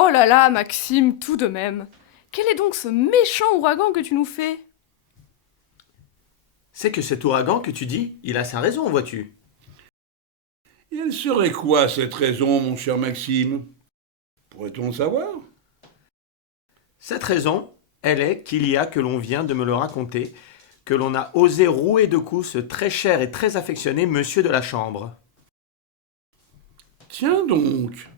Oh là là, Maxime, tout de même. Quel est donc ce méchant ouragan que tu nous fais? C'est que cet ouragan que tu dis, il a sa raison, vois-tu. Et elle serait quoi cette raison, mon cher Maxime? Pourrait-on le savoir? Cette raison, elle est qu'il y a, que l'on vient de me le raconter, que l'on a osé rouer de coups ce très cher et très affectionné monsieur de la Chambre. Tiens donc,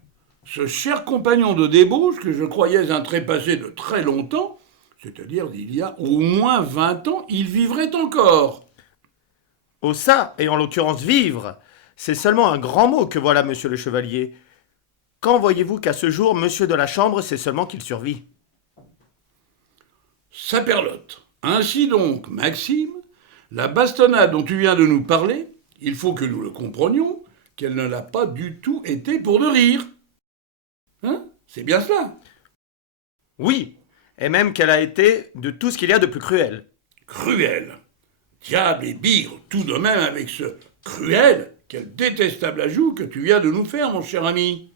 ce cher compagnon de débauche que je croyais un trépassé de très longtemps, c'est-à-dire d'il y a au moins 20 ans, il vivrait encore. Oh ça, et en l'occurrence vivre, c'est seulement un grand mot que voilà, monsieur le chevalier. Quand voyez-vous qu'à ce jour, monsieur de la Chambre, c'est seulement qu'il survit? Saperlotte. Ainsi donc, Maxime, la bastonnade dont tu viens de nous parler, il faut que nous le comprenions, qu'elle ne l'a pas du tout été pour de rire. Hein? C'est bien cela. Oui, et même qu'elle a été de tout ce qu'il y a de plus cruel. Cruel. Diable et bigre, tout de même avec ce cruel, quel détestable ajout que tu viens de nous faire, mon cher ami.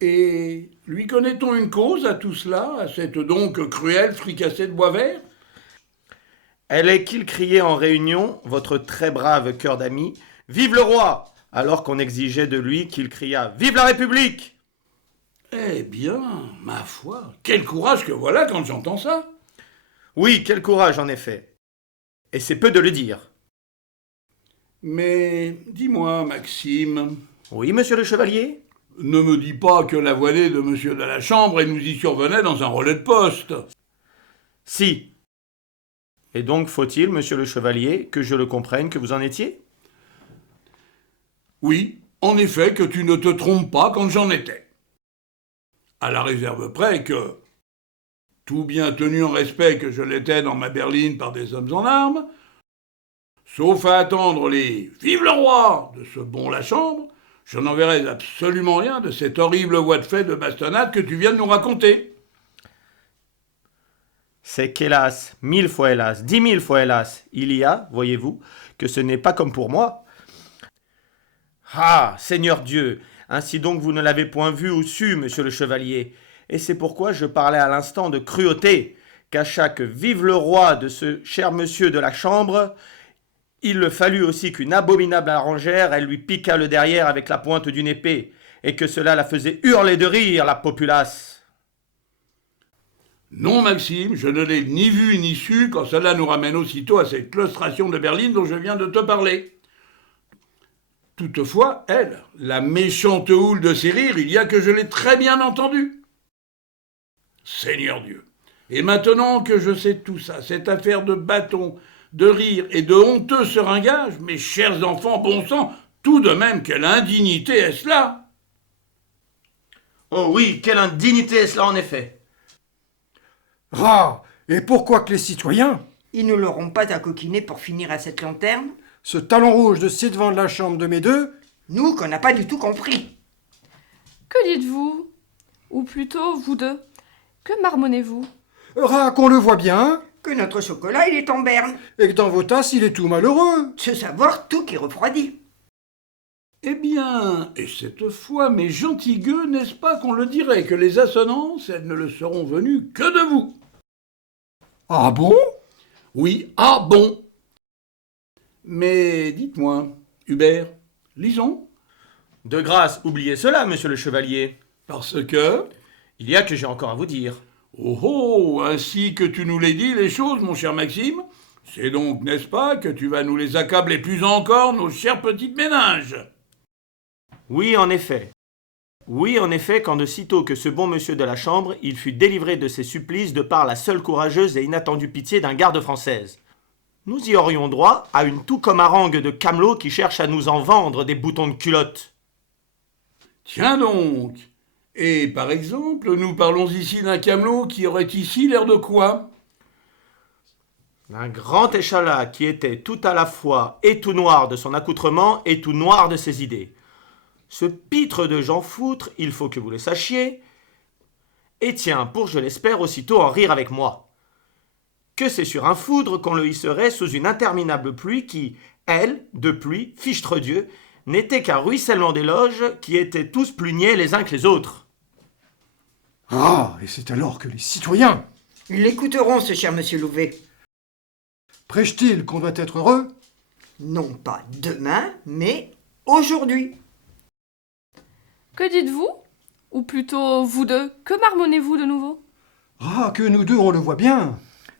Et lui connaît-on une cause à tout cela, à cette donc cruelle fricassée de bois vert? Elle est qu'il criait en réunion, votre très brave cœur d'ami, Vive le roi! Alors qu'on exigeait de lui qu'il criât Vive la République! Eh bien, ma foi, quel courage que voilà quand j'entends ça. Oui, quel courage en effet. Et c'est peu de le dire. Mais dis-moi, Maxime, Oui, monsieur le chevalier? ne me dis pas que la voilée de monsieur de la Chambre et nous y survenait dans un relais de poste. Si. Et donc faut-il, monsieur le chevalier, que je le comprenne que vous en étiez? Oui, en effet, que tu ne te trompes pas quand j'en étais. À la réserve près que, tout bien tenu en respect que je l'étais dans ma berline par des hommes en armes, sauf à attendre les Vive le roi de ce bon la Chambre, je n'en verrais absolument rien de cette horrible voie de fait de bastonnade que tu viens de nous raconter. C'est qu'hélas, 1000 fois hélas, 10 000 fois hélas, il y a, voyez-vous, que ce n'est pas comme pour moi. Ah, Seigneur Dieu, ainsi donc vous ne l'avez point vu ou su, monsieur le chevalier, et c'est pourquoi je parlais à l'instant de cruauté, qu'à chaque Vive le roi de ce cher monsieur de la Chambre, il le fallut aussi qu'une abominable arrangère, elle lui piquât le derrière avec la pointe d'une épée, et que cela la faisait hurler de rire, la populace. Non, Maxime, je ne l'ai ni vu ni su quand cela nous ramène aussitôt à cette claustration de berline dont je viens de te parler. Toutefois, elle, la méchante houle de ses rires, il y a que je l'ai très bien entendue. Seigneur Dieu. Et maintenant que je sais tout ça, cette affaire de bâton, de rire et de honteux seringuage, mes chers enfants, bon sang, tout de même, quelle indignité est-ce là? Oh oui, quelle indignité est cela en effet! Ah, et pourquoi que les citoyens, Ils ne l'auront pas à coquiner pour finir à cette lanterne? ce talon rouge de ci-devant de la chambre de mes deux, Nous qu'on n'a pas du tout compris. Que dites-vous? Ou plutôt, vous deux, que marmonnez-vous? qu'on le voit bien, Que notre chocolat, il est en berne. et que dans vos tasses il est tout malheureux. Ce savoir tout qui refroidit. Eh bien, et cette fois, mes gentils gueux, n'est-ce pas qu'on le dirait que les assonances, elles ne le seront venues que de vous? Ah bon? Oui, ah bon. Mais dites-moi, Hubert, lisons. De grâce, oubliez cela, monsieur le chevalier. Parce que... Il y a que j'ai encore à vous dire. Oh oh, ainsi que tu nous les dis, les choses, mon cher Maxime, c'est donc, n'est-ce pas, que tu vas nous les accabler plus encore, nos chères petites ménages? Oui, en effet. Oui, en effet, quand de sitôt que ce bon monsieur de la Chambre, il fut délivré de ses supplices de par la seule courageuse et inattendue pitié d'un garde française. Nous y aurions droit à une tout comme harangue de camelot qui cherche à nous en vendre des boutons de culotte. Tiens donc. Et par exemple, nous parlons ici d'un camelot qui aurait ici l'air de quoi? Un grand échalas qui était tout à la fois et tout noir de son accoutrement et tout noir de ses idées. Ce pitre de Jean Foutre, il faut que vous le sachiez, et tiens, pour je l'espère aussitôt en rire avec moi, que c'est sur un foudre qu'on le hisserait sous une interminable pluie qui, elle, de pluie, fichtre Dieu, n'était qu'un ruissellement des loges qui étaient tous plus niais les uns que les autres. Ah, et c'est alors que les citoyens Ils l'écouteront, ce cher monsieur Louvet. prêchent-ils qu'on doit être heureux? Non pas demain, mais aujourd'hui. Que dites-vous? Ou plutôt, vous deux, que marmonnez-vous de nouveau? Ah, que nous deux, on le voit bien.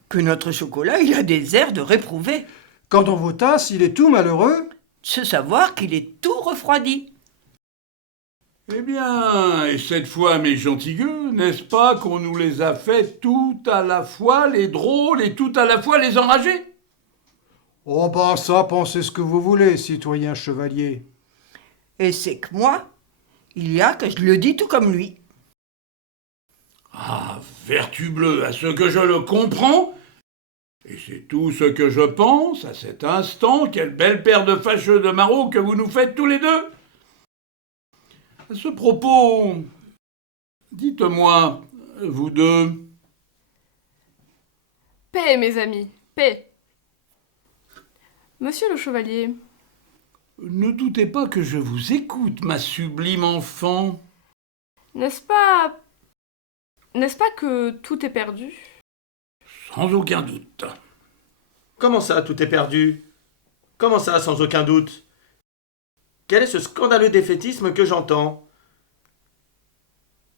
Que notre chocolat, il a des airs de réprouvé. Quand dans vos tasses, il est tout malheureux. Se savoir qu'il est tout refroidi. Eh bien, et cette fois, mes gentils gueux, n'est-ce pas qu'on nous les a fait tout à la fois les drôles et tout à la fois les enragés? Oh bah ça, pensez ce que vous voulez, citoyen chevalier. Et c'est que moi, il y a que je le dis tout comme lui. Ah, vertu bleue, à ce que je le comprends, et c'est tout ce que je pense à cet instant, quelle belle paire de fâcheux de marauds que vous nous faites tous les deux. À ce propos, dites-moi, vous deux, Paix, mes amis, paix. Monsieur le chevalier, ne doutez pas que je vous écoute, ma sublime enfant. n'est-ce pas que tout est perdu? Sans aucun doute. Comment ça, tout est perdu? Comment ça, sans aucun doute? Quel est ce scandaleux défaitisme que j'entends?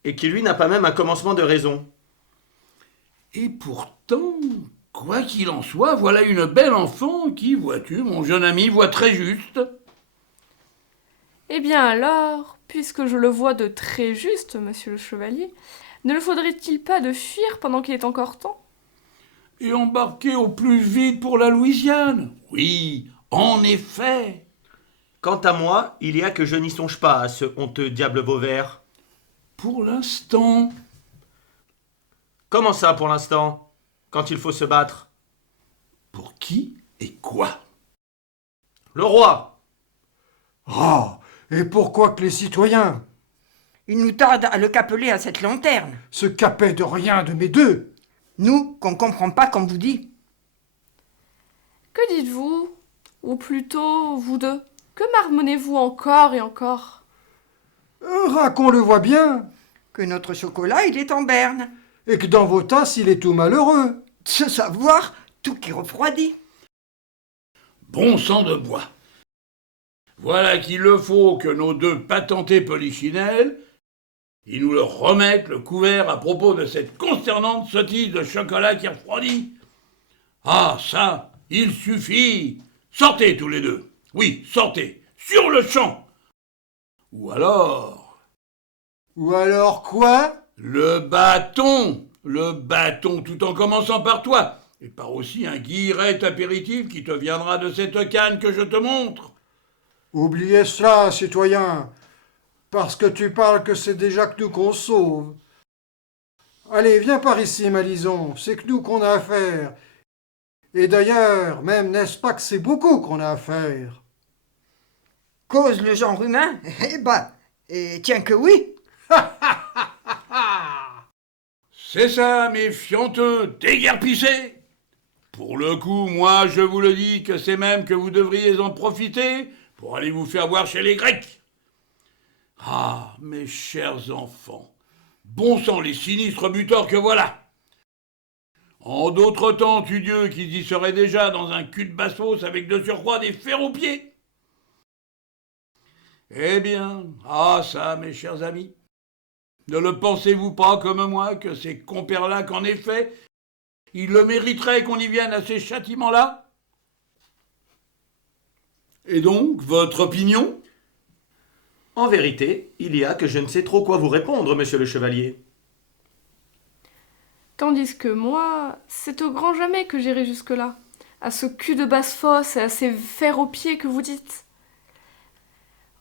Et qui, lui, n'a pas même un commencement de raison. Et pourtant, quoi qu'il en soit, voilà une belle enfant qui, vois-tu, mon jeune ami, voit très juste. Eh bien alors, puisque je le vois de très juste, monsieur le chevalier, ne le faudrait-il pas de fuir pendant qu'il est encore temps? Et embarquer au plus vite pour la Louisiane. Oui, en effet. Quant à moi, il y a que je n'y songe pas à ce honteux diable Vauvert. Pour l'instant. Comment ça, pour l'instant? Quand il faut se battre? Pour qui et quoi? Le roi! Ah, et pourquoi que les citoyens Il nous tarde à le capeler à cette lanterne. se capaient de rien de mes deux? Nous, qu'on comprend pas comme vous dit. Que dites-vous? Ou plutôt, vous deux, que marmonnez-vous encore et encore? Qu'on le voit bien, Que notre chocolat, il est en berne. et que dans vos tasses, il est tout malheureux. Se savoir tout qui refroidit. Bon sang de bois. Voilà qu'il le faut que nos deux patentés polichinelles, ils nous le remettent le couvert à propos de cette consternante sottise de chocolat qui refroidit. Ah, ça, il suffit. Sortez tous les deux. Oui, sortez, sur le champ. Ou alors, Ou alors quoi? le bâton tout en commençant par toi, et par aussi un guilleret apéritif qui te viendra de cette canne que je te montre. Oubliez cela, citoyen, parce que tu parles que c'est déjà que nous qu'on sauve. Allez, viens par ici, Malison, c'est que nous qu'on a affaire. Et d'ailleurs, même n'est-ce pas que c'est beaucoup qu'on a affaire? Cause le genre humain. Eh ben, et tiens que oui. C'est ça, mes fianteux déguerpissés. Pour le coup, moi, je vous le dis que c'est même que vous devriez en profiter pour aller vous faire voir chez les Grecs. Ah, mes chers enfants, bon sang les sinistres buteurs que voilà. En d'autres temps, tu Dieu, qu'ils y seraient déjà dans un cul de basse-fosse avec de surcroît des fers aux pieds. Eh bien, ah ça, mes chers amis, ne le pensez-vous pas comme moi que ces compères-là, qu'en effet, ils le mériteraient qu'on y vienne à ces châtiments-là? Et donc, votre opinion? En vérité, il y a que je ne sais trop quoi vous répondre, monsieur le chevalier. Tandis que moi, c'est au grand jamais que j'irai jusque-là, à ce cul de basse-fosse et à ces fers aux pieds que vous dites.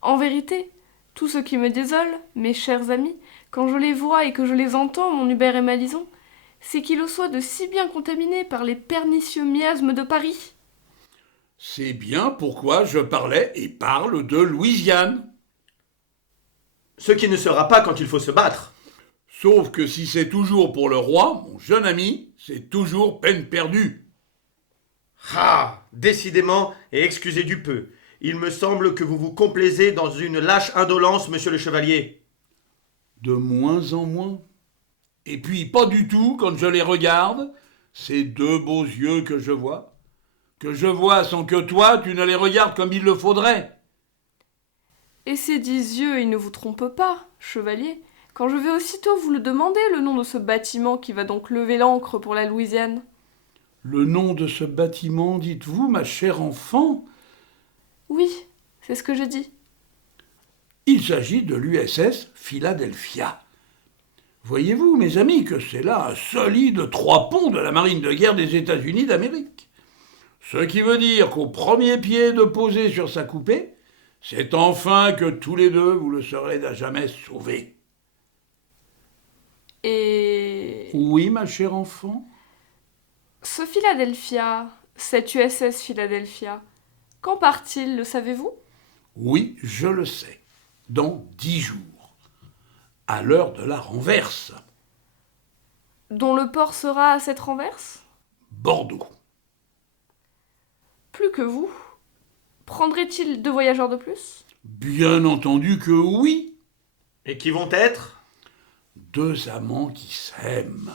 En vérité, tout ce qui me désole, mes chers amis, quand je les vois et que je les entends, mon Hubert et Malison, c'est qu'ils soient de si bien contaminés par les pernicieux miasmes de Paris. C'est bien pourquoi je parlais et parle de Louisiane. Ce qui ne sera pas quand il faut se battre. Sauf que si c'est toujours pour le roi, mon jeune ami, c'est toujours peine perdue. Ah, décidément, et excusez du peu, il me semble que vous vous complaisez dans une lâche indolence, monsieur le chevalier. De moins en moins. Et puis pas du tout quand je les regarde, ces deux beaux yeux que je vois sans que toi, tu ne les regardes comme il le faudrait. Et ces 10 yeux, ils ne vous trompent pas, chevalier, quand je vais aussitôt vous le demander, le nom de ce bâtiment qui va donc lever l'ancre pour la Louisiane. Le nom de ce bâtiment, dites-vous, ma chère enfant? Oui, c'est ce que j'ai dit. Il s'agit de l'USS Philadelphia. Voyez-vous, mes amis, que c'est là un solide 3 ponts de la marine de guerre des États-Unis d'Amérique. Ce qui veut dire qu'au premier pied de poser sur sa coupée, c'est enfin que tous les deux vous le serez à jamais sauvés. Et... Oui, ma chère enfant? ce Philadelphia, cet USS Philadelphia, quand part-il, le savez-vous? Oui, je le sais. Dans 10 jours. À l'heure de la renverse. Dont le port sera à cette renverse? Bordeaux. Plus que vous. Prendrait-il 2 voyageurs de plus? Bien entendu que oui. Et qui vont être 2 amants qui s'aiment.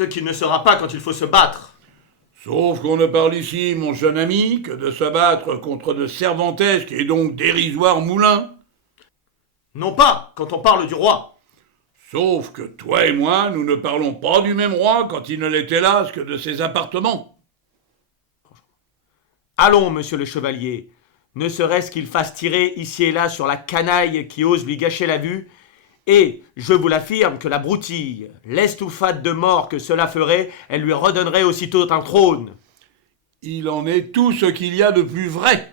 ce qui ne sera pas quand il faut se battre. Sauf qu'on ne parle ici, mon jeune ami, que de se battre contre de cervantesques et donc dérisoires moulins. Non pas quand on parle du roi. Sauf que toi et moi, nous ne parlons pas du même roi quand il ne l'est hélas que de ses appartements. Allons, monsieur le chevalier, ne serait-ce qu'il fasse tirer ici et là sur la canaille qui ose lui gâcher la vue, et je vous l'affirme que la broutille, l'estoufade de mort que cela ferait, elle lui redonnerait aussitôt un trône. Il en est tout ce qu'il y a de plus vrai.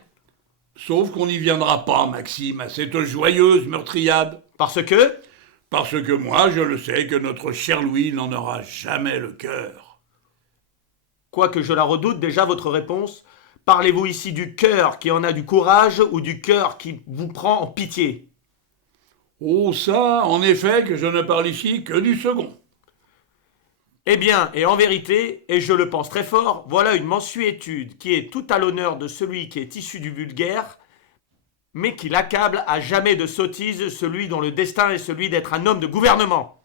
Sauf qu'on n'y viendra pas, Maxime, à cette joyeuse meurtriade. Parce que Parce que moi, je le sais que notre cher Louis n'en aura jamais le cœur. quoique je la redoute déjà votre réponse, parlez-vous ici du cœur qui en a du courage ou du cœur qui vous prend en pitié? Oh ça, en effet, que je ne parle ici que du second. Eh bien, et en vérité, et je le pense très fort, voilà une mansuétude qui est tout à l'honneur de celui qui est issu du vulgaire, mais qui l'accable à jamais de sottise celui dont le destin est celui d'être un homme de gouvernement.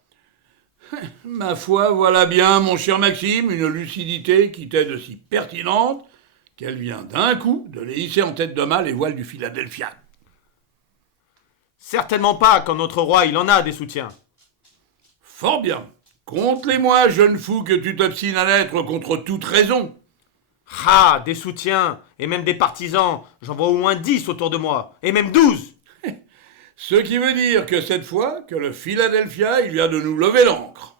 Ma foi, voilà bien, mon cher Maxime, une lucidité qui t'est si pertinente qu'elle vient d'un coup de les hisser en tête de mât les voiles du Philadelphia. Certainement pas quand notre roi il en a des soutiens. Fort bien. Compte-les-moi, jeune fou, que tu t'obstines à l'être contre toute raison. Ah, des soutiens, et même des partisans, j'en vois au moins 10 autour de moi, et même 12. Ce qui veut dire que cette fois, que le Philadelphia, il vient de nous lever l'ancre.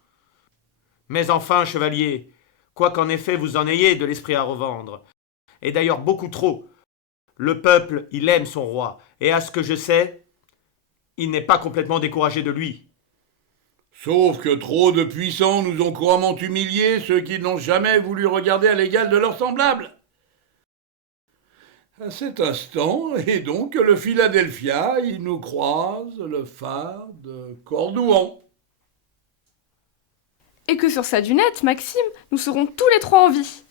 Mais enfin, chevalier, quoiqu'en effet vous en ayez de l'esprit à revendre, et d'ailleurs beaucoup trop, le peuple, il aime son roi, et à ce que je sais, il n'est pas complètement découragé de lui. Sauf que trop de puissants nous ont couramment humiliés, ceux qui n'ont jamais voulu regarder à l'égal de leurs semblables. À cet instant, et donc le Philadelphia, il nous croise le phare de Cordouan. Et que sur sa dunette, Maxime, nous serons tous les 3 en vie.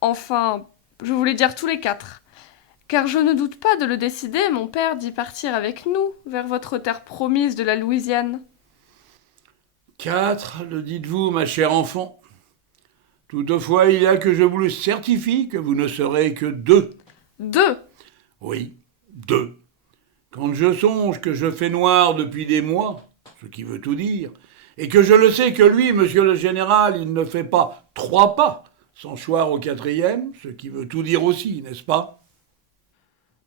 Enfin, je voulais dire tous les 4. Car je ne doute pas de le décider, mon père, d'y partir avec nous, vers votre terre promise de la Louisiane. 4, le dites-vous, ma chère enfant. Toutefois, il y a que je vous le certifie que vous ne serez que 2. 2. Oui, 2. Quand je songe que je fais noir depuis des mois, ce qui veut tout dire, et que je le sais que lui, monsieur le général, il ne fait pas 3 pas sans choir au 4e, ce qui veut tout dire aussi, n'est-ce pas?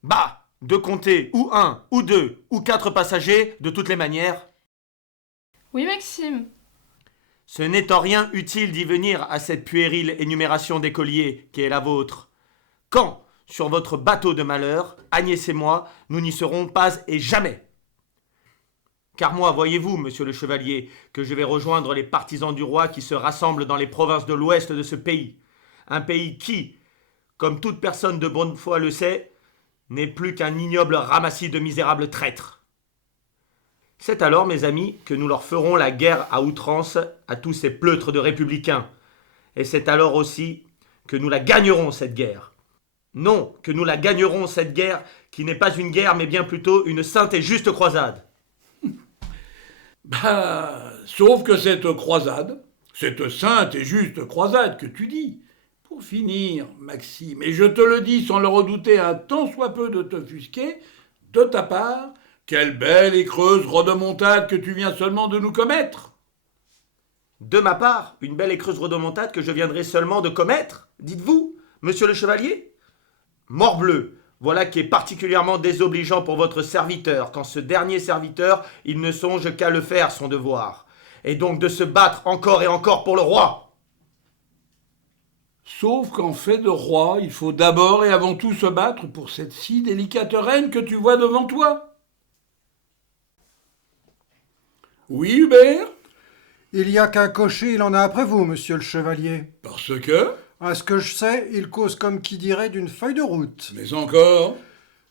Bah, de compter ou 1, ou 2, ou 4 passagers, de toutes les manières. Oui, Maxime. Ce n'est en rien utile d'y venir à cette puérile énumération d'écoliers qui est la vôtre. Quand, sur votre bateau de malheur, Agnès et moi, nous n'y serons pas et jamais. Car moi, voyez-vous, monsieur le chevalier, que je vais rejoindre les partisans du roi qui se rassemblent dans les provinces de l'ouest de ce pays. Un pays qui, comme toute personne de bonne foi le sait, n'est plus qu'un ignoble ramassis de misérables traîtres. C'est alors, mes amis, que nous leur ferons la guerre à outrance à tous ces pleutres de républicains. Et c'est alors aussi que nous la gagnerons, cette guerre. Non, que nous la gagnerons, cette guerre, qui n'est pas une guerre, mais bien plutôt une sainte et juste croisade. Sauf que cette croisade, cette sainte et juste croisade que tu dis, pour finir, Maxime, et je te le dis sans le redouter un tant soit peu de t'offusquer, de ta part, quelle belle et creuse rodomontade que tu viens seulement de nous commettre. De ma part, une belle et creuse rodomontade que je viendrai seulement de commettre, dites-vous, monsieur le chevalier? Morbleu, voilà qui est particulièrement désobligeant pour votre serviteur, quand ce dernier serviteur, il ne songe qu'à le faire, son devoir, et donc de se battre encore et encore pour le roi. Sauf qu'en fait de roi, il faut d'abord et avant tout se battre pour cette si délicate reine que tu vois devant toi. Oui, Hubert? Il y a qu'un cocher, il en a après vous, monsieur le chevalier. Parce que... À ce que je sais, il cause comme qui dirait d'une feuille de route. Mais encore...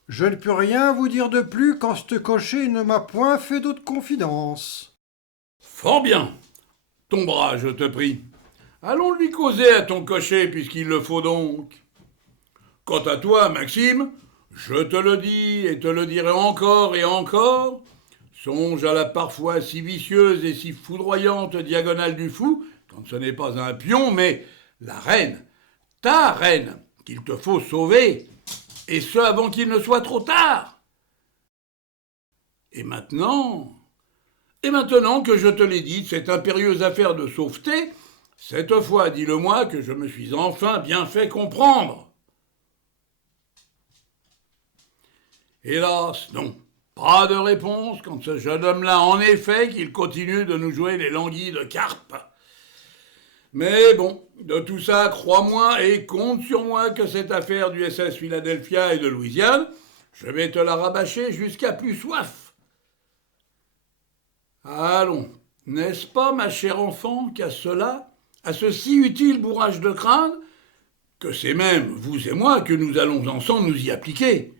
Je ne peux rien vous dire de plus quand ce cocher ne m'a point fait d'autre confidence. Fort bien. Ton bras, je te prie. Allons lui causer à ton cocher, puisqu'il le faut donc. Quant à toi, Maxime, je te le dis et te le dirai encore et encore, songe à la parfois si vicieuse et si foudroyante diagonale du fou, quand ce n'est pas un pion, mais la reine, ta reine, qu'il te faut sauver, et ce avant qu'il ne soit trop tard. Et maintenant que je te l'ai dit, cette impérieuse affaire de sauveté, cette fois, dis-le-moi que je me suis enfin bien fait comprendre. Hélas, non. Pas de réponse quand ce jeune homme-là, en effet, qu'il continue de nous jouer les languides carpes. Mais bon, de tout ça, crois-moi et compte sur moi que cette affaire du SS Philadelphia et de Louisiane, je vais te la rabâcher jusqu'à plus soif. Allons, n'est-ce pas, ma chère enfant, qu'à cela, à ce si utile bourrage de crâne, que c'est même vous et moi que nous allons ensemble nous y appliquer.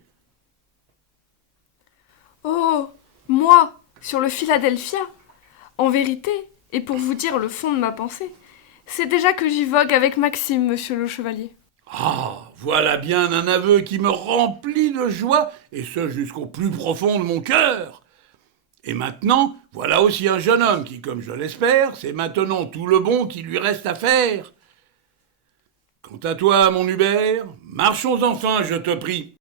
Oh, moi, sur le Philadelphia? En vérité, et pour vous dire le fond de ma pensée, c'est déjà que j'y vogue avec Maxime, monsieur le chevalier. Ah, voilà bien un aveu qui me remplit de joie, et ce jusqu'au plus profond de mon cœur. Et maintenant, voilà aussi un jeune homme qui, comme je l'espère, sait maintenant tout le bon qui lui reste à faire. Quant à toi, mon Hubert, marchons enfin, je te prie,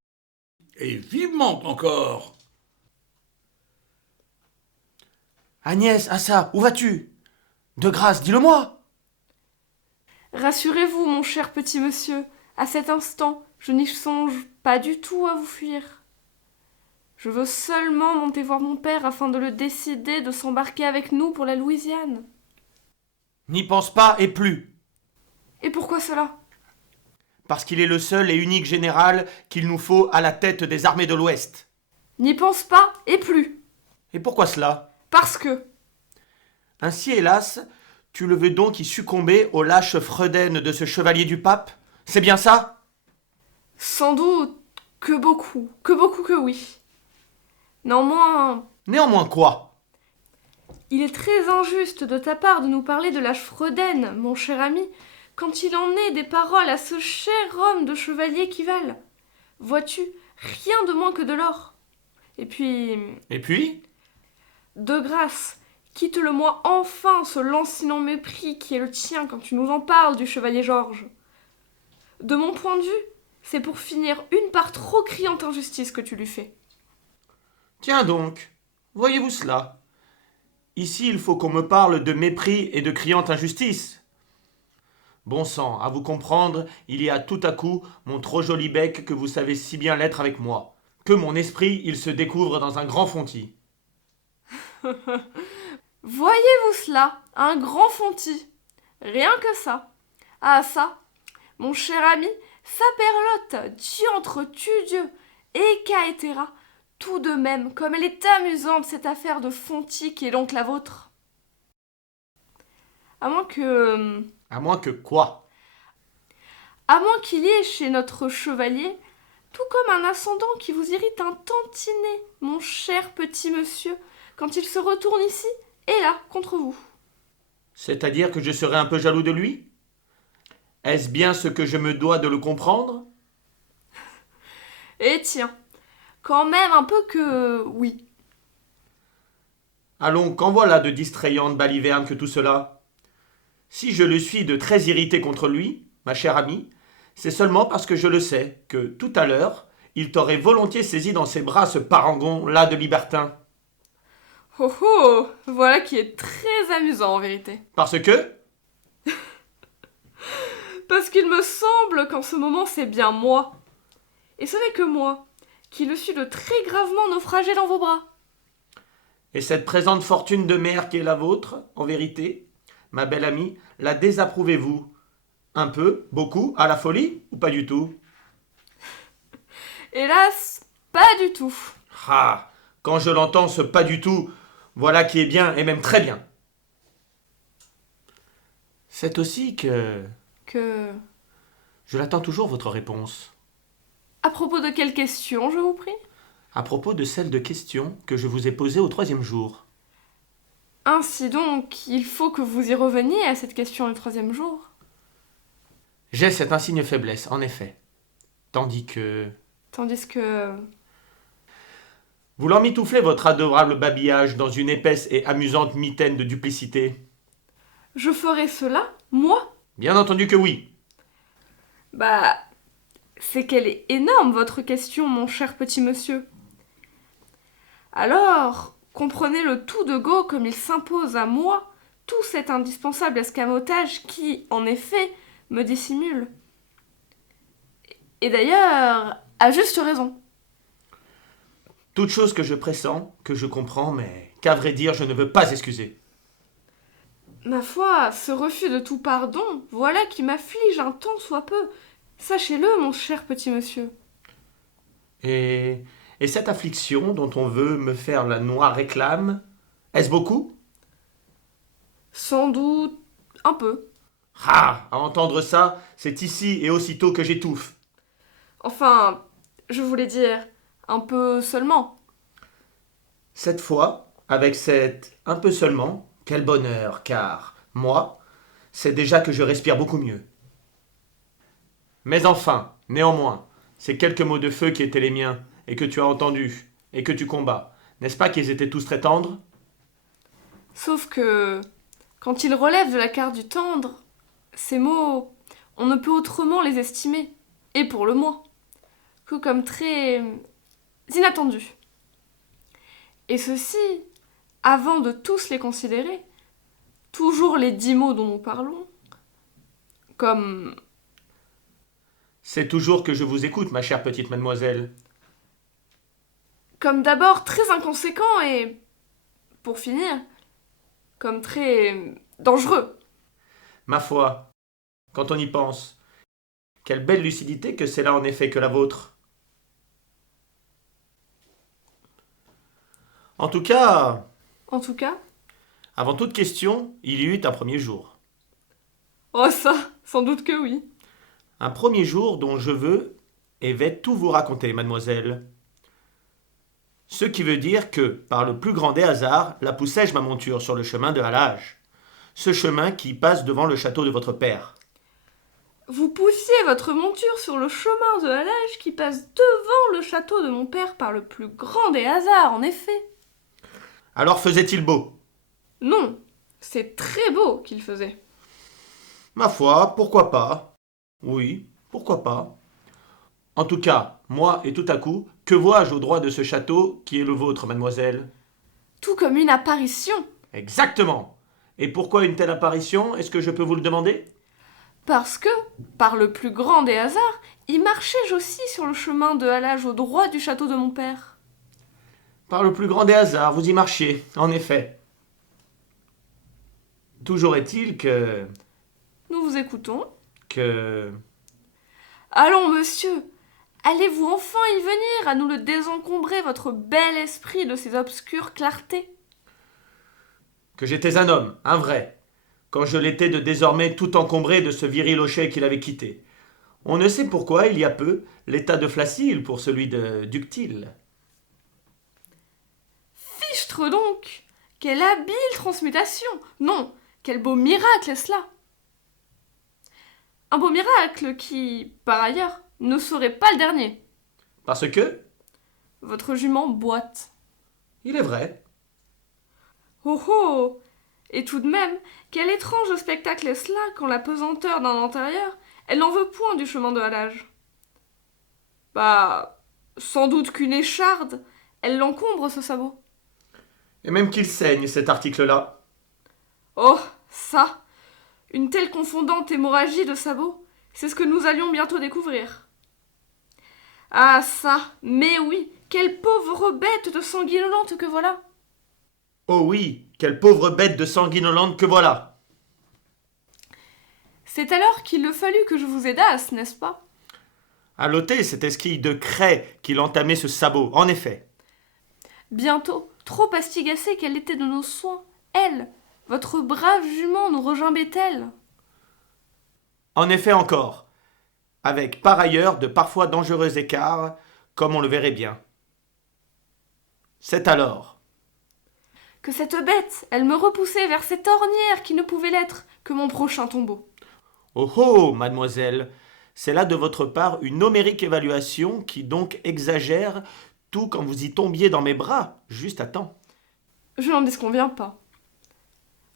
et vivement encore. Agnès, à ça, où vas-tu? De grâce, dis-le-moi. Rassurez-vous, mon cher petit monsieur, à cet instant, je n'y songe pas du tout à vous fuir. Je veux seulement monter voir mon père afin de le décider de s'embarquer avec nous pour la Louisiane. N'y pense pas et plus, Et pourquoi cela? parce qu'il est le seul et unique général qu'il nous faut à la tête des armées de l'Ouest. N'y pense pas et plus. Et pourquoi cela? Parce que... Ainsi, hélas, tu le veux donc y succomber aux lâches fredaines de ce chevalier du pape? C'est bien ça? Sans doute que beaucoup que oui. Néanmoins, Néanmoins quoi? il est très injuste de ta part de nous parler de la Fredaine, mon cher ami, quand il en est des paroles à ce cher homme de chevalier qui valent. Vois-tu, rien de moins que de l'or. Et puis, Et puis? de grâce, quitte-le-moi enfin ce lancinant mépris qui est le tien quand tu nous en parles du chevalier Georges. De mon point de vue, c'est pour finir une part trop criante injustice que tu lui fais. Tiens donc, voyez-vous cela? Ici, il faut qu'on me parle de mépris et de criante injustice. Bon sang, à vous comprendre, il y a tout à coup mon trop joli bec que vous savez si bien l'être avec moi, que mon esprit, il se découvre dans un grand fontis. Voyez-vous cela, un grand fontis. Rien que ça. Ah ça, mon cher ami, sa perlotte, diantre Dieu, et caetera, tout de même, comme elle est amusante cette affaire de fontis qui est donc la vôtre. À moins que... À moins que quoi? À moins qu'il y ait chez notre chevalier, tout comme un ascendant qui vous irrite un tantinet, mon cher petit monsieur, quand il se retourne ici et là, contre vous. C'est-à-dire que je serais un peu jaloux de lui? Est-ce bien ce que je me dois de le comprendre? Et tiens, quand même un peu que oui. Allons, qu'en voilà de distrayante baliverne que tout cela? Si je le suis de très irrité contre lui, ma chère amie, c'est seulement parce que je le sais, que, tout à l'heure, il t'aurait volontiers saisi dans ses bras ce parangon là de libertin. Oh oh, voilà qui est très amusant en vérité. Parce que, Parce qu'il me semble qu'en ce moment c'est bien moi, et ce n'est que moi, qui le suis de très gravement naufragé dans vos bras. et cette présente fortune de mère qui est la vôtre, en vérité, ma belle amie, la désapprouvez-vous? Un peu, beaucoup, à la folie, ou pas du tout? Hélas, pas du tout. Ah, quand je l'entends, ce pas du tout, voilà qui est bien, et même très bien. C'est aussi que Que... je l'attends toujours votre réponse. À propos de quelle question, je vous prie? À propos de celle de question que je vous ai posée au 3e jour. Ainsi donc, il faut que vous y reveniez à cette question le 3e jour. J'ai cette insigne faiblesse, en effet. Tandis que... Tandis que... Voulant mitoufler votre adorable babillage dans une épaisse et amusante mitaine de duplicité. Je ferai cela, moi? Bien entendu que oui. Bah... C'est qu'elle est énorme, votre question, mon cher petit monsieur. Alors, comprenez le tout de go comme il s'impose à moi, tout cet indispensable escamotage qui, en effet, me dissimule. Et d'ailleurs, à juste raison. Toute chose que je pressens, que je comprends, mais qu'à vrai dire, je ne veux pas excuser. Ma foi, ce refus de tout pardon, voilà qui m'afflige un tant soit peu. Sachez-le, mon cher petit monsieur. Et cette affliction dont on veut me faire la noire réclame, est-ce beaucoup? Sans doute un peu. Ah, à entendre ça, c'est ici et aussitôt que j'étouffe. Enfin, je voulais dire un peu seulement. Cette fois, avec cette un peu seulement, quel bonheur, car, moi, c'est déjà que je respire beaucoup mieux. Mais enfin, néanmoins, ces quelques mots de feu qui étaient les miens, et que tu as entendus, et que tu combats, n'est-ce pas qu'ils étaient tous très tendres? Sauf que, quand il relève de la carte du tendre, ces mots, on ne peut autrement les estimer, et pour le moins, que comme très inattendus. Et ceci, avant de tous les considérer, toujours les 10 mots dont nous parlons, comme C'est toujours que je vous écoute, ma chère petite mademoiselle. d'abord très inconséquents et, pour finir, comme très dangereux. Ma foi, quand on y pense, quelle belle lucidité que c'est là en effet que la vôtre. En tout cas, En tout cas, avant toute question, il y eut un premier jour. oh ça, sans doute que oui. Un premier jour dont je veux et vais tout vous raconter, mademoiselle. Ce qui veut dire que, par le plus grand des hasards, la poussai-je ma monture sur le chemin de Halage. Ce chemin qui passe devant le château de votre père. Vous poussiez votre monture sur le chemin de Halage qui passe devant le château de mon père par le plus grand des hasards, en effet. Alors faisait-il beau? Non, c'est très beau qu'il faisait. Ma foi, pourquoi pas? Oui, pourquoi pas? En tout cas, moi et tout à coup, que vois-je au droit de ce château qui est le vôtre, mademoiselle? Tout comme une apparition. Exactement. Et pourquoi une telle apparition, est-ce que je peux vous le demander? Parce que, par le plus grand des hasards, y marchais-je aussi sur le chemin de Halage au droit du château de mon père. Par le plus grand des hasards, vous y marchiez, en effet. Toujours est-il que... Nous vous écoutons. Allons, monsieur, allez-vous enfin y venir à nous le désencombrer, votre bel esprit, de ces obscures clartés? que j'étais un homme, un vrai, quand je l'étais de désormais tout encombré de ce viril hochet qu'il avait quitté. On ne sait pourquoi, il y a peu, l'état de Flacile pour celui de ductile. Fichtre donc! Quelle habile transmutation! Non, quel beau miracle est cela! Un beau miracle qui, par ailleurs, ne serait pas le dernier. Parce que, Votre jument boite. il est vrai, Oh oh! Et tout de même, quel étrange spectacle est cela quand la pesanteur d'un intérieur, elle n'en veut point du chemin de halage. Bah, sans doute qu'une écharde, elle l'encombre ce sabot. Et même qu'il saigne, cet article-là. Oh, ça! Une telle confondante hémorragie de sabot, c'est ce que nous allions bientôt découvrir. Ah ça, mais oui, quelle pauvre bête de sanguinolente que voilà! Oh oui, quelle pauvre bête de sanguinolente que voilà! C'est alors qu'il le fallut que je vous aidasse, n'est-ce pas? À l'ôter cette esquille de craie qu'il entamait ce sabot, en effet. Bientôt, trop astigacée qu'elle était de nos soins, elle, votre brave jument nous regimbait-elle? En effet encore, avec par ailleurs de parfois dangereux écarts, comme on le verrait bien. C'est alors. Que cette bête, elle me repoussait vers cette ornière qui ne pouvait l'être que mon prochain tombeau. Oh oh, mademoiselle, c'est là de votre part une homérique évaluation qui donc exagère tout quand vous y tombiez dans mes bras, juste à temps. Je n'en disconviens pas.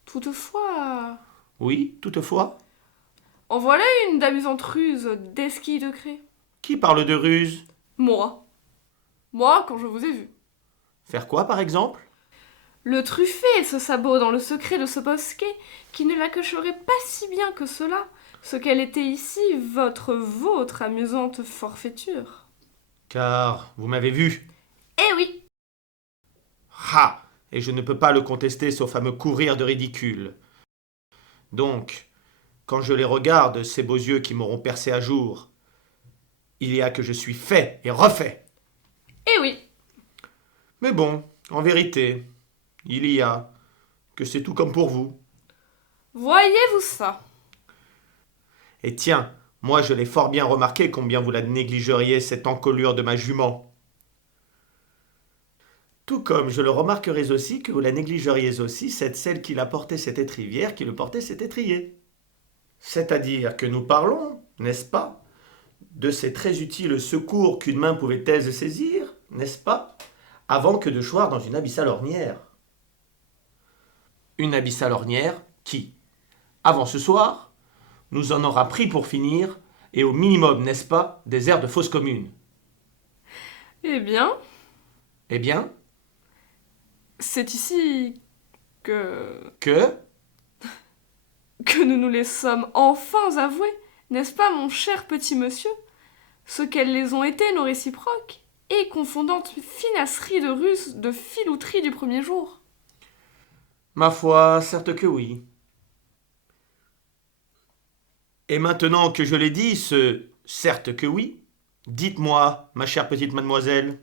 Toutefois, Oui, toutefois. en voilà une d'amusante ruse d'esquille de craie. Qui parle de ruse? Moi. Moi, quand je vous ai vu. Faire quoi, par exemple? Le truffer, ce sabot, dans le secret de ce bosquet, qui ne la cacherait pas si bien que cela, ce qu'elle était ici, vôtre amusante forfaiture. Car vous m'avez vu. Eh oui! Ha! Et je ne peux pas le contester sauf à me couvrir de ridicule. Donc, quand je les regarde, ces beaux yeux qui m'auront percé à jour, il y a que je suis fait et refait. Eh oui! Mais bon, en vérité, il y a que c'est tout comme pour vous. Voyez-vous ça? Et tiens, moi je l'ai fort bien remarqué combien vous la négligeriez, cette encolure de ma jument. Tout comme je le remarquerais aussi que vous la négligeriez aussi, celle qui la portait cette étrivière, qui le portait cet étrier. C'est-à-dire que nous parlons, n'est-ce pas, de ces très utiles secours qu'une main pouvait aise saisir, n'est-ce pas, avant que de choir dans une abyssale ornière. Une abyssale ornière qui, avant ce soir, nous en aura pris pour finir, et au minimum, n'est-ce pas, des airs de fosse commune. Eh bien, Eh bien, c'est ici que que... nous nous les sommes enfin avoués, n'est-ce pas, mon cher petit monsieur? Ce qu'elles les ont été, nos réciproques, et confondantes finasseries de ruse, de filouterie du premier jour. Ma foi, certes que oui. Et maintenant que je l'ai dit, certes que oui, dites-moi, ma chère petite mademoiselle,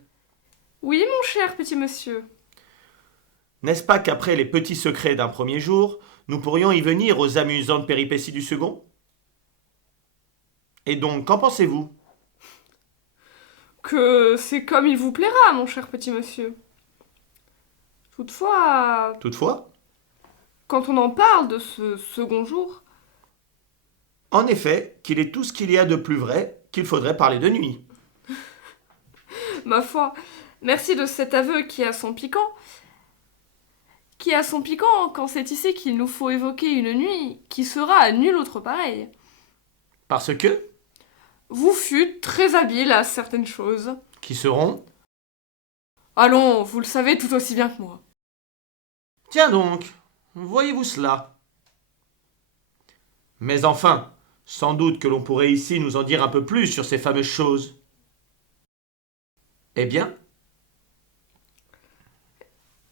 Oui, mon cher petit monsieur. n'est-ce pas qu'après les petits secrets d'un premier jour, nous pourrions y venir aux amusantes péripéties du second? Et donc, qu'en pensez-vous? Que c'est comme il vous plaira, mon cher petit monsieur. Toutefois, Toutefois, quand on en parle de ce second jour, en effet, qu'il est tout ce qu'il y a de plus vrai qu'il faudrait parler de nuit. ma foi, merci de cet aveu qui a son piquant. Qui a son piquant quand c'est ici qu'il nous faut évoquer une nuit qui sera à nul autre pareille. Parce que, Vous fûtes très habile à certaines choses. qui seront... Allons, vous le savez tout aussi bien que moi. Tiens donc, voyez-vous cela? Mais enfin, sans doute que l'on pourrait ici nous en dire un peu plus sur ces fameuses choses. Eh bien,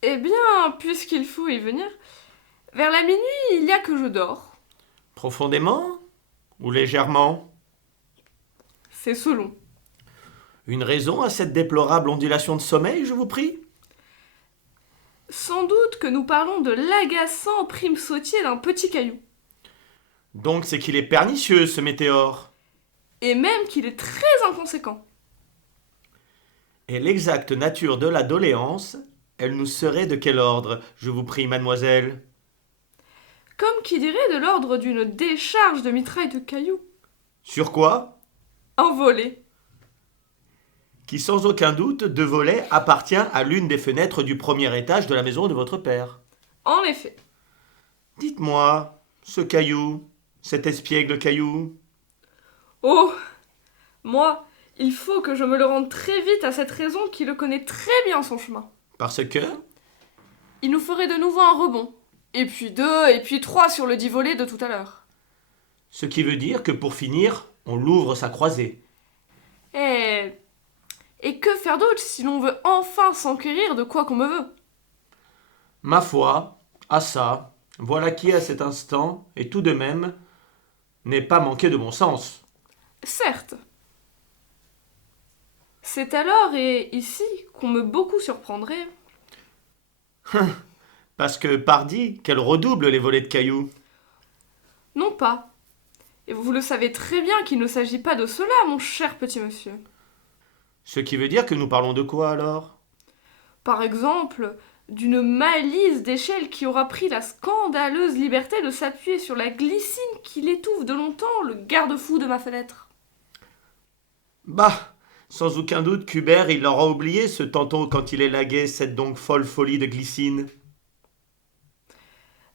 Eh bien, puisqu'il faut y venir, vers la minuit, il y a que je dors. profondément ou légèrement? C'est selon. Une raison à cette déplorable ondulation de sommeil, je vous prie? Sans doute que nous parlons de l'agaçant prime sautier d'un petit caillou. Donc c'est qu'il est pernicieux, ce météore. Et même qu'il est très inconséquent. Et l'exacte nature de la doléance, elle nous serait de quel ordre, je vous prie, mademoiselle? Comme qui dirait de l'ordre d'une décharge de mitraille de cailloux. Sur quoi? Un volet. Qui sans aucun doute, de volet, appartient à l'une des fenêtres du premier étage de la maison de votre père. En effet. Dites-moi, ce caillou, cet espiègle caillou, Oh, moi, il faut que je me le rende très vite à cette raison qui le connaît très bien son chemin. parce que... Il nous ferait de nouveau un rebond. Et puis 2, et puis 3 sur le dit volet de tout à l'heure. Ce qui veut dire que pour finir, on l'ouvre sa croisée. Et que faire d'autre si l'on veut enfin s'enquérir de quoi qu'on me veut? Ma foi, à ça, voilà qui à cet instant, et tout de même, n'est pas manqué de bon sens. Certes. C'est alors et ici qu'on me beaucoup surprendrait. Parce que, pardi, qu'elle redouble les volets de cailloux. Non pas. Et vous le savez très bien qu'il ne s'agit pas de cela, mon cher petit monsieur. Ce qui veut dire que nous parlons de quoi alors? Par exemple, d'une malice d'échelle qui aura pris la scandaleuse liberté de s'appuyer sur la glycine qui l'étouffe de longtemps, le garde-fou de ma fenêtre. Bah, sans aucun doute qu'Hubert il l'aura oublié ce tantôt quand il élaguait cette donc folle folie de glycine.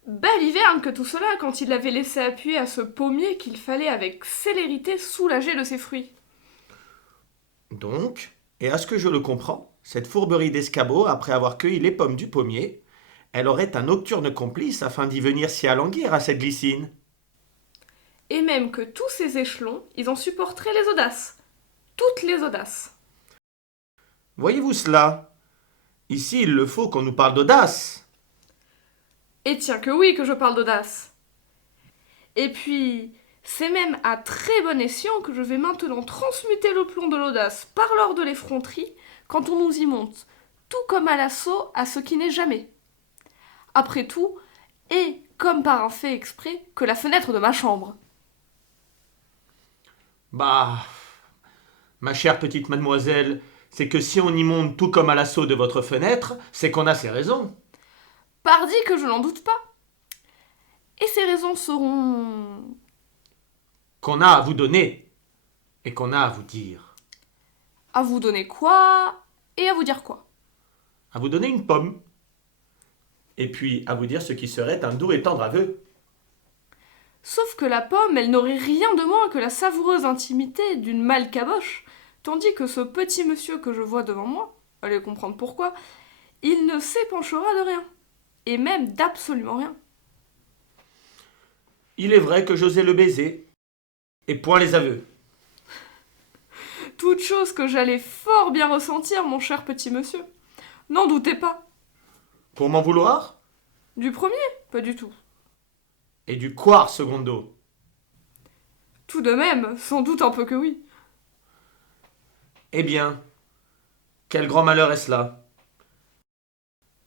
Belle hiverne que tout cela quand il l'avait laissé appuyer à ce pommier qu'il fallait avec célérité soulager de ses fruits. Donc, et à ce que je le comprends, cette fourberie d'escabeau, après avoir cueilli les pommes du pommier, elle aurait un nocturne complice afin d'y venir s'y alanguir à cette glycine. Et même que tous ces échelons, ils en supporteraient les audaces. Toutes les audaces. Voyez-vous cela? Ici, il le faut qu'on nous parle d'audace. Et tiens que oui que je parle d'audace. Et puis, c'est même à très bon escient que je vais maintenant transmuter le plomb de l'audace par l'or de l'effronterie quand on nous y monte, tout comme à l'assaut à ce qui n'est jamais. Après tout, et comme par un fait exprès, que la fenêtre de ma chambre. Bah, ma chère petite mademoiselle, c'est que si on y monte tout comme à l'assaut de votre fenêtre, c'est qu'on a ses raisons. Pardi que je n'en doute pas. Et ces raisons seront... Qu'on a à vous donner et qu'on a à vous dire. à vous donner quoi et à vous dire quoi. À vous donner une pomme. Et puis à vous dire ce qui serait un doux et tendre aveu. Sauf que la pomme, elle n'aurait rien de moins que la savoureuse intimité d'une mâle caboche, tandis que ce petit monsieur que je vois devant moi, allez comprendre pourquoi, il ne s'épanchera de rien, et même d'absolument rien. Il est vrai que j'osais le baiser, et point les aveux. Toute chose que j'allais fort bien ressentir, mon cher petit monsieur. N'en doutez pas. Pour m'en vouloir? Du premier, pas du tout. Et du quar secondo. Tout de même, sans doute un peu que oui. Eh bien, quel grand malheur est-ce là?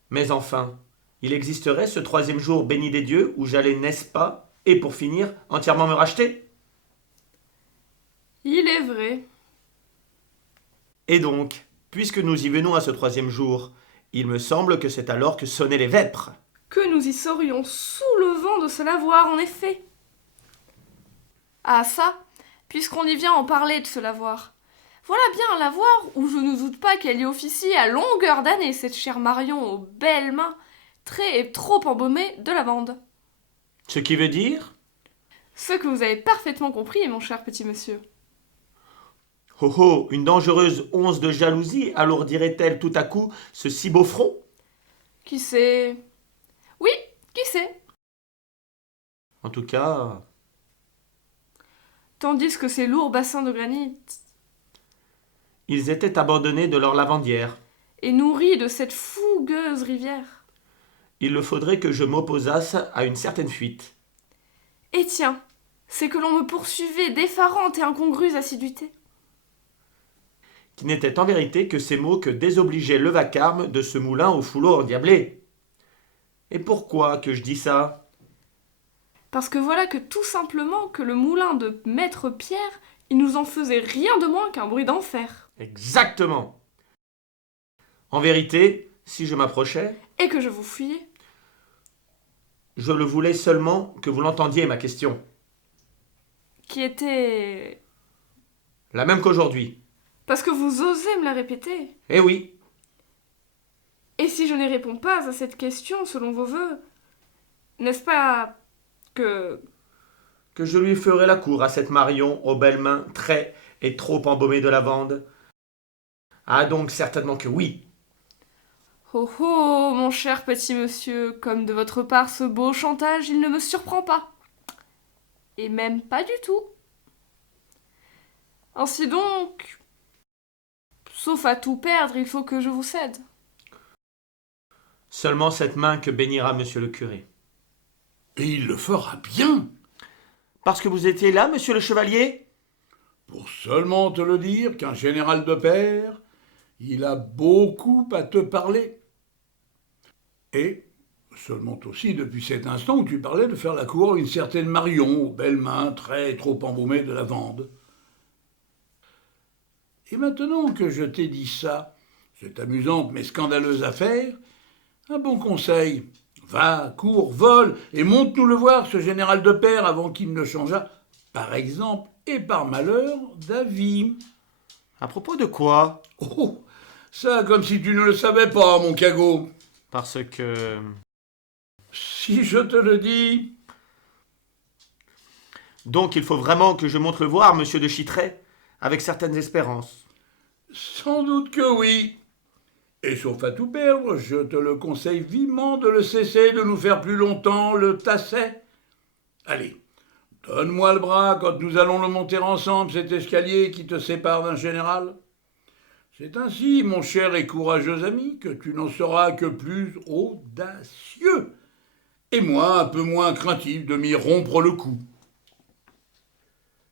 Mais enfin, il existerait ce troisième jour béni des dieux où j'allais, n'est-ce pas, et pour finir, entièrement me racheter? Il est vrai. Et donc, puisque nous y venons à ce troisième jour, il me semble que c'est alors que sonnaient les vêpres. Que nous y serions sous le vent de se lavoir, en effet. Ah ça, puisqu'on y vient en parler de se lavoir. Voilà bien un lavoir où je ne doute pas qu'elle y officie à longueur d'année, cette chère Marion aux belles mains, très et trop embaumées de lavande. Ce qui veut dire? Ce que vous avez parfaitement compris, mon cher petit monsieur. Oh oh, une dangereuse once de jalousie alourdirait-elle tout à coup ce si beau front? Qui sait? Oui, qui sait? En tout cas, Tandis que ces lourds bassins de granit, ils étaient abandonnés de leur lavandière. et nourris de cette fougueuse rivière. Il le faudrait que je m'opposasse à une certaine fuite. Et tiens, c'est que l'on me poursuivait d'effarante et incongrue assiduité. Qui n'étaient en vérité que ces mots que désobligeait le vacarme de ce moulin au foulot endiablé. Et pourquoi que je dis ça? Parce que voilà que tout simplement que le moulin de Maître Pierre, il nous en faisait rien de moins qu'un bruit d'enfer. Exactement. En vérité, si je m'approchais, Et que je vous fuyais. je le voulais seulement que vous l'entendiez, ma question. Qui était... La même qu'aujourd'hui. Parce que vous osez me la répéter. Eh oui, Et si je n'y réponds pas à cette question selon vos vœux, N'est-ce pas que... Que je lui ferai la cour à cette Marion aux belles mains très et trop embaumées de lavande? Ah donc certainement que oui. Oh oh, mon cher petit monsieur, comme de votre part ce beau chantage, il ne me surprend pas. Et même pas du tout. Ainsi donc, sauf à tout perdre, il faut que je vous cède. Seulement cette main que bénira monsieur le curé. Et il le fera bien. Parce que vous étiez là, monsieur le chevalier? Pour seulement te le dire qu'un général de pair, il a beaucoup à te parler. Et seulement aussi depuis cet instant où tu parlais de faire la cour à une certaine Marion, aux belles mains très trop embaumées de lavande. Et maintenant que je t'ai dit ça, cette amusante mais scandaleuse affaire, un bon conseil. Va, cours, vole, et monte-nous le voir, ce général de pair, avant qu'il ne changeât, par exemple et par malheur, d'avis. À propos de quoi? Oh, ça comme si tu ne le savais pas, mon cagot. Parce que... Si je te le dis... Donc il faut vraiment que je monte le voir, monsieur de Chitray, avec certaines espérances. Sans doute que oui. Et sauf à tout perdre, je te le conseille vivement de le cesser de nous faire plus longtemps le tasset. Allez, donne-moi le bras quand nous allons le monter ensemble, cet escalier qui te sépare d'un général. C'est ainsi, mon cher et courageux ami, que tu n'en seras que plus audacieux, et moi un peu moins craintif de m'y rompre le cou.